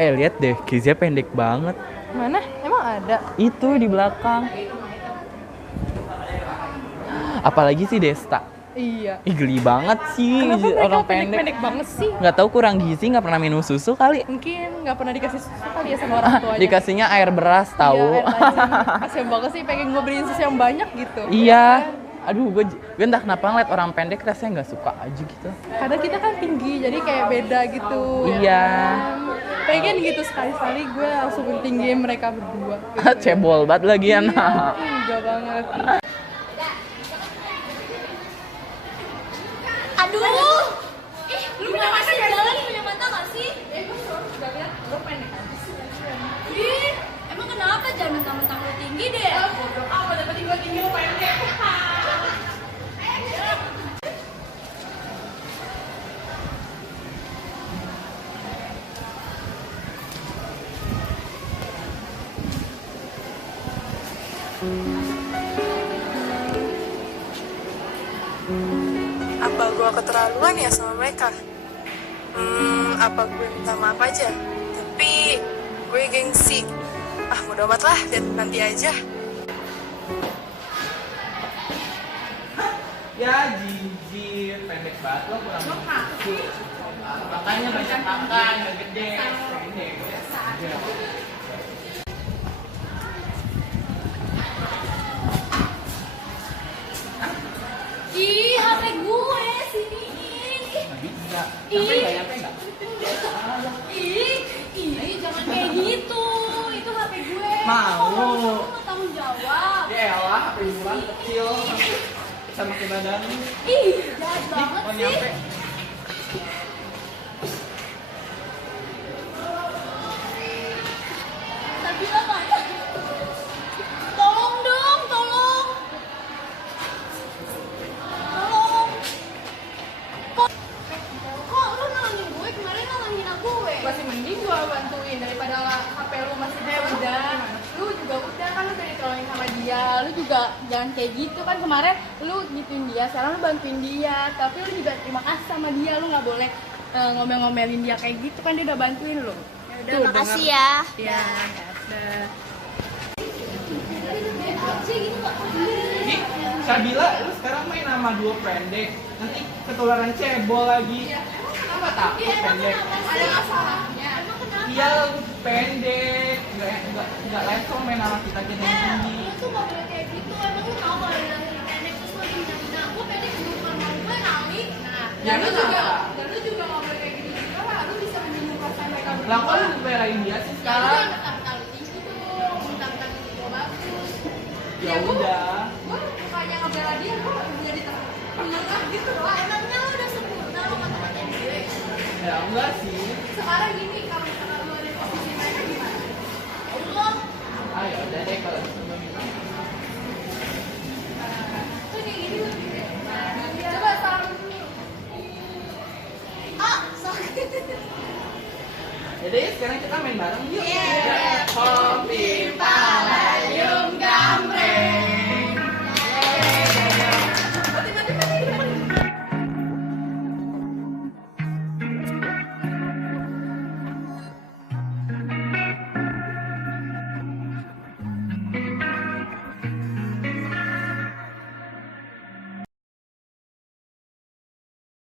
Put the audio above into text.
Lihat deh, Kezia pendek banget. Mana? Emang ada? Itu di belakang. Apalagi si Desta. Iya. Ih, geli banget sih. Kenapa mereka Orang pendek. pendek banget sih? Nggak tahu kurang gizi, nggak pernah minum susu kali. Mungkin nggak pernah dikasih susu kali ya sama orang tuanya. Dikasihnya air beras tahu. Iya, air tajin. Kasian banget sih, pengen ngobrolin susu yang banyak gitu. Iya. Aduh, gue entah kenapa ngeliat orang pendek rasanya nggak suka aja gitu. Karena kita kan tinggi, jadi kayak beda gitu. Iya. Ya kan? Pengen gitu sekali-sekali gue langsung tinggiin mereka berdua. Gitu. Cebol banget lagian. Enggak banget. Aduh, lu punya mata jalan punya mata nggak sih? Gak lihat, lo pendek aja sih. Ih, emang kenapa jangan mentang-mentang lu tinggi deh? Bodoh apa, dapetin gue tinggi lo pendek. Apa gue keterlaluan ya sama mereka? Apa gue minta maaf aja? Tapi gue gengsi. Bodo amat lah, lihat nanti aja. Ya, jijik, pendek banget lo kurang susu. Makanya banyak makan, nggak gede. Pendek. Ih, HP gue siniin. Bisa. Ih. Nyampe nggak? Ih, jangan kayak gitu. Itu HP gue. Mau. Lu nggak tanggung jawab. Ya elah, HP bulan kecil sama ke badan. Ih, jahat banget Oh, sih. nyampe. Tapi apa? Tolong dong, tolong. Tolong. Kok lu nolongin gue? Kemarin nolongin gue. Masih mending gue bantuin daripada HP lu masih udah. Lu juga udah kan lu udah ditolongin sama dia. Lu juga jangan kayak gitu kan, kemarin lu gituin dia, sekarang lu bantuin dia. Tapi lu juga terima kasih sama dia, lu nggak boleh ngomel-ngomelin dia kayak gitu kan, dia udah bantuin lu. Udah, makasih ya. Iya, udah. Ih, Sabila, lu sekarang main sama dua pendek. Nanti ketularan cebol lagi. Kenapa takut pendek? Ada masalahnya. Iya, lu pendek. Nggak level main sama kita yang tinggi. Lu tuh gak boleh kayak gitu. Emang lu tau kalau dilahirin pendek terus lu hina-hina. Gue pendek juga bukan mau gue kali. Nah, Ya, lu kenapa? juga, dan lu juga nggak boleh kayak gitu juga lah. Lu bisa menyinggung perasaan mereka berdua. Lah, kok lu belain dia sih ya lu sekarang? jangan mentang-mentang lu tinggi dong. Mentang-mentang gue bagus. Ya udah. Gue bukannya ngebela dia, gue jadi tengah gitu loh. Emangnya lu udah sempurna lu kata-katain gue. Ya enggak sih. Sekarang gini, kalau misalnya lu ada di posisi mereka gimana? Allah. Ayo, udah deh kalau gitu. Tuh kayak gini lebih deh. Coba salam dulu. Ah, sakit. Yaudah ya, sekarang kita main bareng yuk. Iya. Ya, oh.